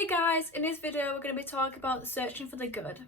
Hey guys, in this video we're going to be talking about searching for the good.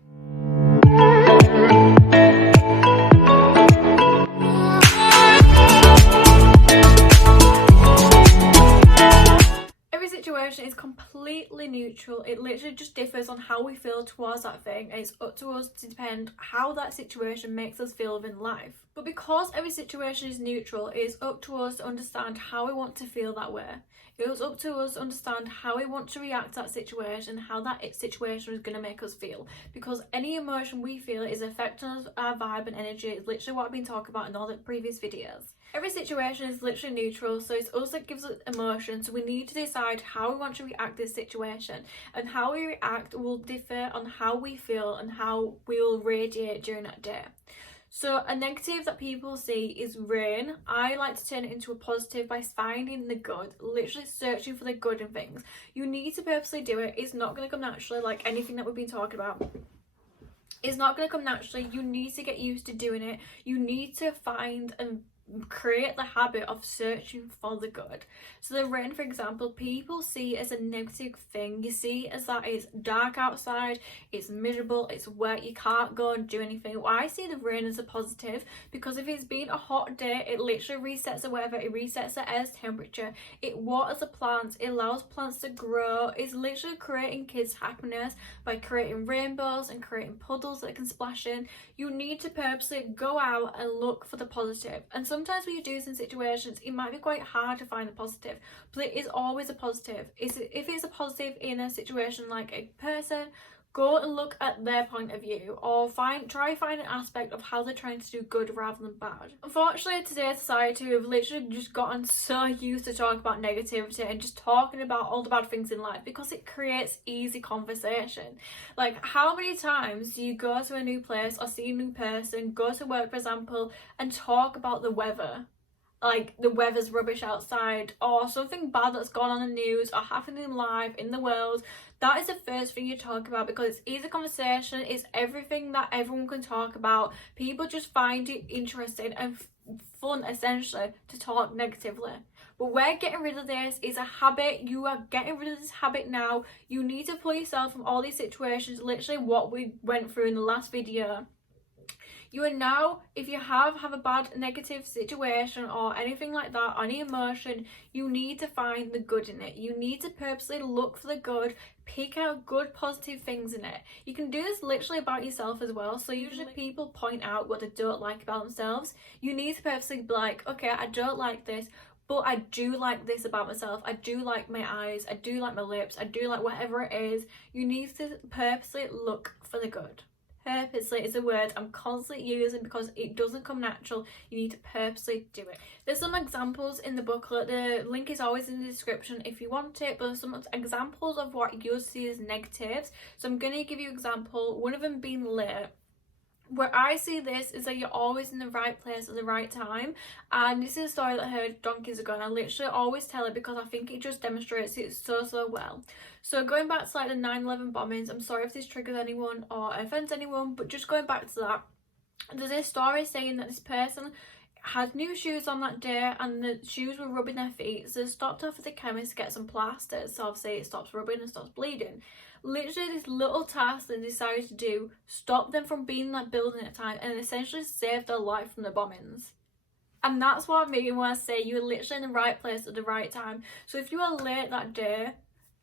Every situation is completely neutral. It literally just differs on how we feel towards that thing, and it's up to us to depend how that situation makes us feel within life. But because every situation is neutral, it is up to us to understand how we want to feel that way. It was up to us to understand how we want to react to that situation, how that situation is going to make us feel. Because any emotion we feel is affecting us, our vibe and energy. It's literally what I've been talking about in all the previous videos. Every situation is literally neutral, so it's us that gives us emotion, so we need to decide how we want to react to this situation, and how we react will differ on how we feel and how we will radiate during that day. So a negative that people see is rain. I like to turn it into a positive by finding the good, literally searching for the good in things. You need to purposely do it. It's not going to come naturally, like anything that we've been talking about. It's not going to come naturally. You need to get used to doing it. You need to find and create the habit of searching for the good. So the rain, for example, people see as a negative thing. You see as that it's dark outside, it's miserable, it's wet, you can't go and do anything. Well, I see the rain as a positive, because if it's been a hot day, it literally resets the weather, it resets the air's temperature, it waters the plants, it allows plants to grow. It's literally creating kids' happiness by creating rainbows and creating puddles that can splash in. You need to purposely go out and look for the positive. And sometimes when you do this in situations, it might be quite hard to find the positive, but it is always a positive. If it's a positive in a situation like a person, go and look at their point of view, or try find an aspect of how they're trying to do good rather than bad. Unfortunately, today's society, we've literally just gotten so used to talking about negativity and just talking about all the bad things in life, because it creates easy conversation. Like, how many times do you go to a new place or see a new person, go to work for example, and talk about the weather? Like the weather's rubbish outside, or something bad that's gone on the news or happening in life in the world. That is the first thing you talk about, because it's easy conversation, it's everything that everyone can talk about. People just find it interesting and fun, essentially, to talk negatively. But we're getting rid of this. It's a habit. You are getting rid of this habit now. You need to pull yourself from all these situations, literally what we went through in the last video. You are now, if you have a bad negative situation or anything like that, any emotion, you need to find the good in it. You need to purposely look for the good, pick out good positive things in it. You can do this literally about yourself as well. So usually people point out what they don't like about themselves. You need to purposely be like, okay, I don't like this, but I do like this about myself. I do like my eyes, I do like my lips, I do like whatever it is. You need to purposely look for the good. Purposely is a word I'm constantly using because it doesn't come natural. You need to purposely do it. There's some examples in the booklet. The link is always in the description if you want it, but there's some examples of what you'll see as negatives. So I'm going to give you an example, one of them being late. Where I see this is that you're always in the right place at the right time, and this is a story that I heard donkeys ago, and I literally always tell it because I think it just demonstrates it so well. So going back to like the 9/11 bombings, I'm sorry if this triggers anyone or offends anyone, but just going back to that, there's this story saying that this person had new shoes on that day and the shoes were rubbing their feet, so they stopped off at the chemist to get some plasters, so obviously it stops rubbing and stops bleeding. Literally this little task they decided to do stopped them from being in that building at the time and essentially saved their life from the bombings. And that's what I mean when I say you're literally in the right place at the right time. So if you are late that day,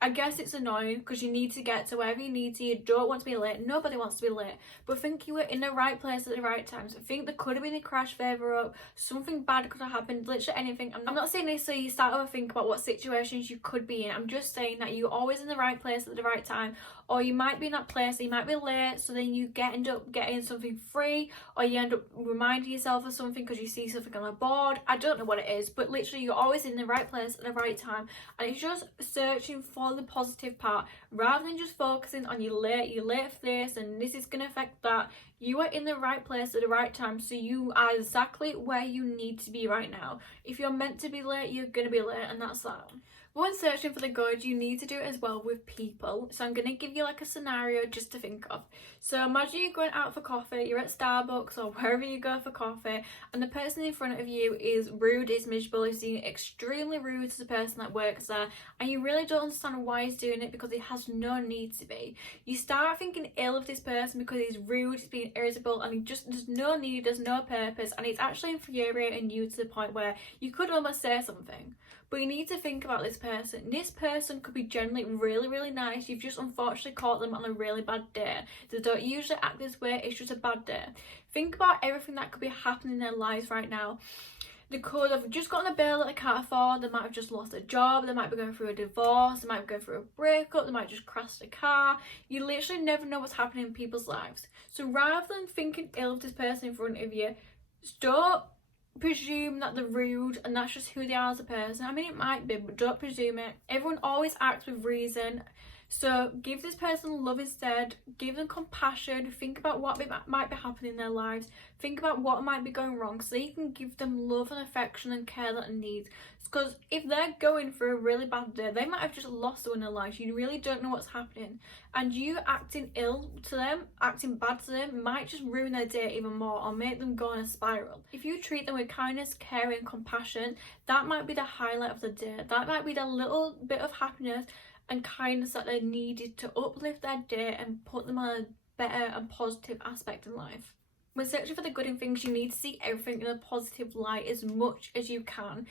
I guess it's annoying because you need to get to wherever you need to. You don't want to be late. Nobody wants to be late. But think you were in the right place at the right time. So think there could have been a crash further up. Something bad could have happened. Literally anything. I'm not saying this so you start to think about what situations you could be in. I'm just saying that you're always in the right place at the right time. Or you might be in that place, you might be late, so then you end up getting something free, or you end up reminding yourself of something because you see something on a board. I don't know what it is, but literally you're always in the right place at the right time, and it's just searching for the positive part rather than just focusing on you're late for this and this is going to affect that. You are in the right place at the right time, so you are exactly where you need to be right now. If you're meant to be late, you're going to be late, and that's that. When searching for the good, you need to do it as well with people. So I'm going to give you like a scenario just to think of. So imagine you're going out for coffee, you're at Starbucks or wherever you go for coffee, and the person in front of you is rude, is miserable, is being extremely rude to the person that works there, and you really don't understand why he's doing it because he has no need to be. You start thinking ill of this person because he's rude, he's being irritable, and there's no need, there's no purpose, and it's actually infuriating you to the point where you could almost say something. But you need to think about this person. This person could be generally really, really nice. You've just unfortunately caught them on a really bad day. They don't usually act this way, it's just a bad day. Think about everything that could be happening in their lives right now. They could have just gotten a bill that they can't afford, they might have just lost a job, they might be going through a divorce, they might be going through a breakup, they might just crash a car. You literally never know what's happening in people's lives. So rather than thinking ill of this person in front of you, don't presume that they're rude and that's just who they are as a person. I mean, it might be, but don't presume it. Everyone always acts with reason. So give this person love instead, give them compassion, think about what might be happening in their lives, think about what might be going wrong so you can give them love and affection and care that they need. Because if they're going through a really bad day, they might have just lost someone in their life, you really don't know what's happening, and you acting ill to them, acting bad to them, might just ruin their day even more or make them go on a spiral. If you treat them with kindness, care and compassion, that might be the highlight of the day, that might be the little bit of happiness and kindness that they needed to uplift their day and put them on a better and positive aspect in life. When searching for the good in things, you need to see everything in a positive light as much as you can.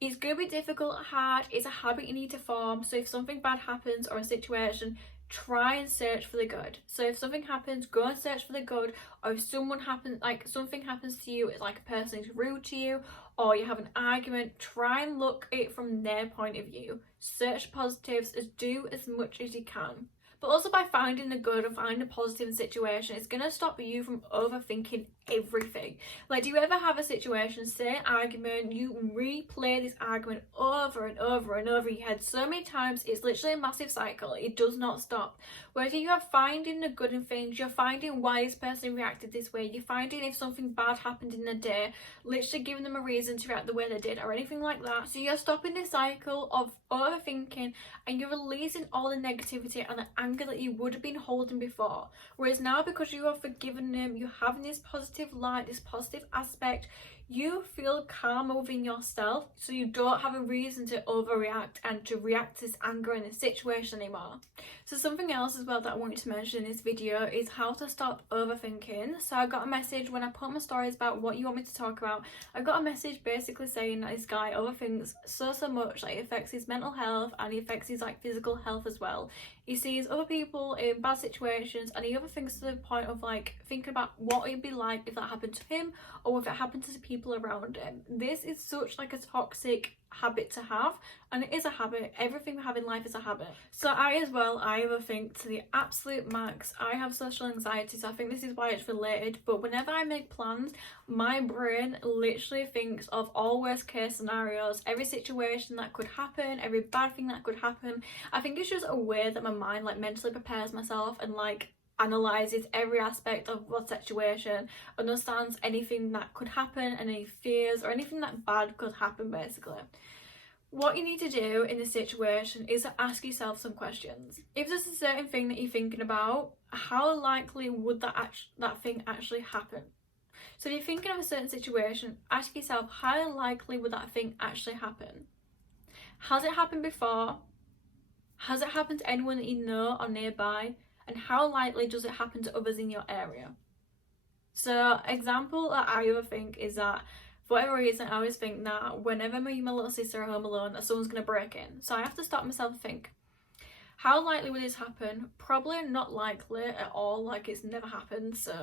It's going to be difficult, hard, it's a habit you need to form. So if something bad happens or a situation, try and search for the good. So if something happens, go and search for the good. Or if something happens to you, it's like a person is rude to you, or you have an argument, try and look at it from their point of view. Search positives, do as much as you can. But also by finding the good or finding the positive in a situation, it's going to stop you from overthinking everything. Like, do you ever have a situation, say an argument, you replay this argument over and over and over in your head so many times, it's literally a massive cycle, it does not stop. Whether you are finding the good in things, you're finding why this person reacted this way, you're finding if something bad happened in the day, literally giving them a reason to react the way they did or anything like that. So you're stopping this cycle of overthinking and you're releasing all the negativity and the anger that you would have been holding before. Whereas now, because you are forgiving them, you're having this positive light, this positive aspect, you feel calmer within yourself, so you don't have a reason to overreact and to react to this anger in this situation anymore. So something else as well that I wanted to mention in this video is how to stop overthinking. So I got a message when I put my stories about what you want me to talk about. I got a message basically saying that this guy overthinks so much that it affects his mental health and it affects his like physical health as well. He sees other people in bad situations and he overthinks to the point of like thinking about what it'd be like if that happened to him or if it happened to the people around him. This is such like a toxic habit to have, and it is a habit. Everything we have in life is a habit. So I overthink to the absolute max. I have social anxiety, so I think this is why it's related. But whenever I make plans, my brain literally thinks of all worst case scenarios, every situation that could happen, every bad thing that could happen. I think it's just a way that my mind like mentally prepares myself and like analyzes every aspect of what situation, understands anything that could happen, any fears or anything that bad could happen basically. What you need to do in this situation is to ask yourself some questions. If there's a certain thing that you're thinking about, how likely would that thing actually happen? So if you're thinking of a certain situation, ask yourself, how likely would that thing actually happen? Has it happened before? Has it happened to anyone that you know or nearby? And how likely does it happen to others in your area? So example that I overthink is that for whatever reason I always think that whenever me and my little sister are home alone that someone's going to break in. So I have to stop myself and think, how likely would this happen? Probably not likely at all, like it's never happened. So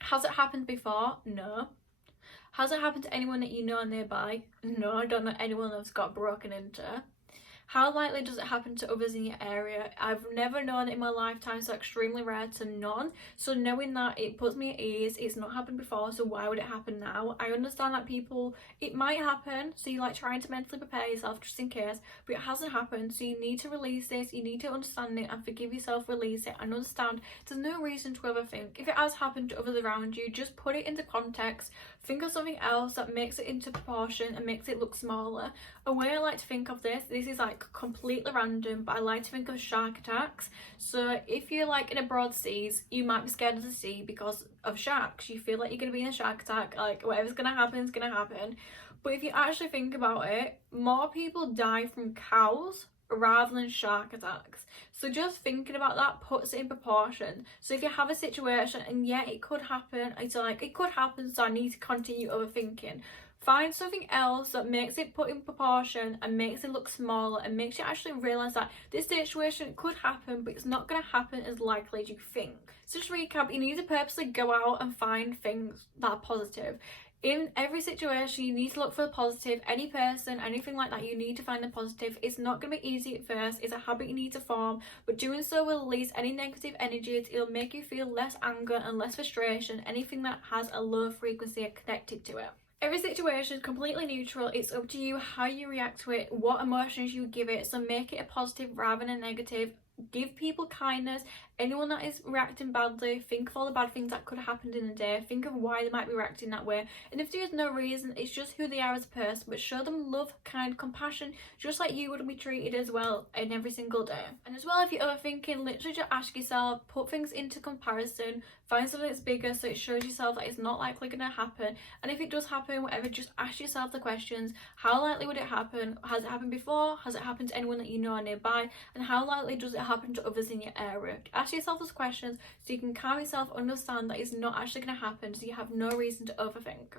has it happened before? No. Has it happened to anyone that you know nearby? No, I don't know anyone that's got broken into. How likely does it happen to others in your area? I've never known it in my lifetime, so extremely rare to none. So knowing that, it puts me at ease. It's not happened before, so why would it happen now? I understand that people, it might happen, so you're like trying to mentally prepare yourself just in case, but it hasn't happened, so you need to release this, you need to understand it and forgive yourself, release it and understand there's no reason to overthink. If it has happened to others around you, just put it into context, think of something else that makes it into proportion and makes it look smaller. A way I like to think of this is like completely random, but I like to think of shark attacks. So if you're like in a broad seas, you might be scared of the sea because of sharks. You feel like you're going to be in a shark attack, like whatever's going to happen is going to happen. But if you actually think about it, more people die from cows rather than shark attacks. So just thinking about that puts it in proportion. So if you have a situation and yeah, it could happen, it's like it could happen, so I need to continue overthinking. Find something else that makes it put in proportion and makes it look smaller and makes you actually realise that this situation could happen, but it's not going to happen as likely as you think. So just recap, you need to purposely go out and find things that are positive. In every situation, you need to look for the positive. Any person, anything like that, you need to find the positive. It's not going to be easy at first. It's a habit you need to form, but doing so will release any negative energies. It'll make you feel less anger and less frustration, anything that has a low frequency connected to it. Every situation is completely neutral. It's up to you how you react to it, what emotions you give it. So make it a positive rather than a negative. Give people kindness. Anyone that is reacting badly, think of all the bad things that could have happened in the day. Think of why they might be reacting that way. And if there's no reason, it's just who they are as a person. But show them love, kind, compassion, just like you would be treated as well in every single day. And as well, if you're overthinking, literally just ask yourself, put things into comparison, find something that's bigger so it shows yourself that it's not likely going to happen. And if it does happen, whatever, just ask yourself the questions. How likely would it happen? Has it happened before? Has it happened to anyone that you know are nearby? And how likely does it happen to others in your area? Ask yourself those questions so you can calm yourself, understand that it's not actually going to happen, so you have no reason to overthink.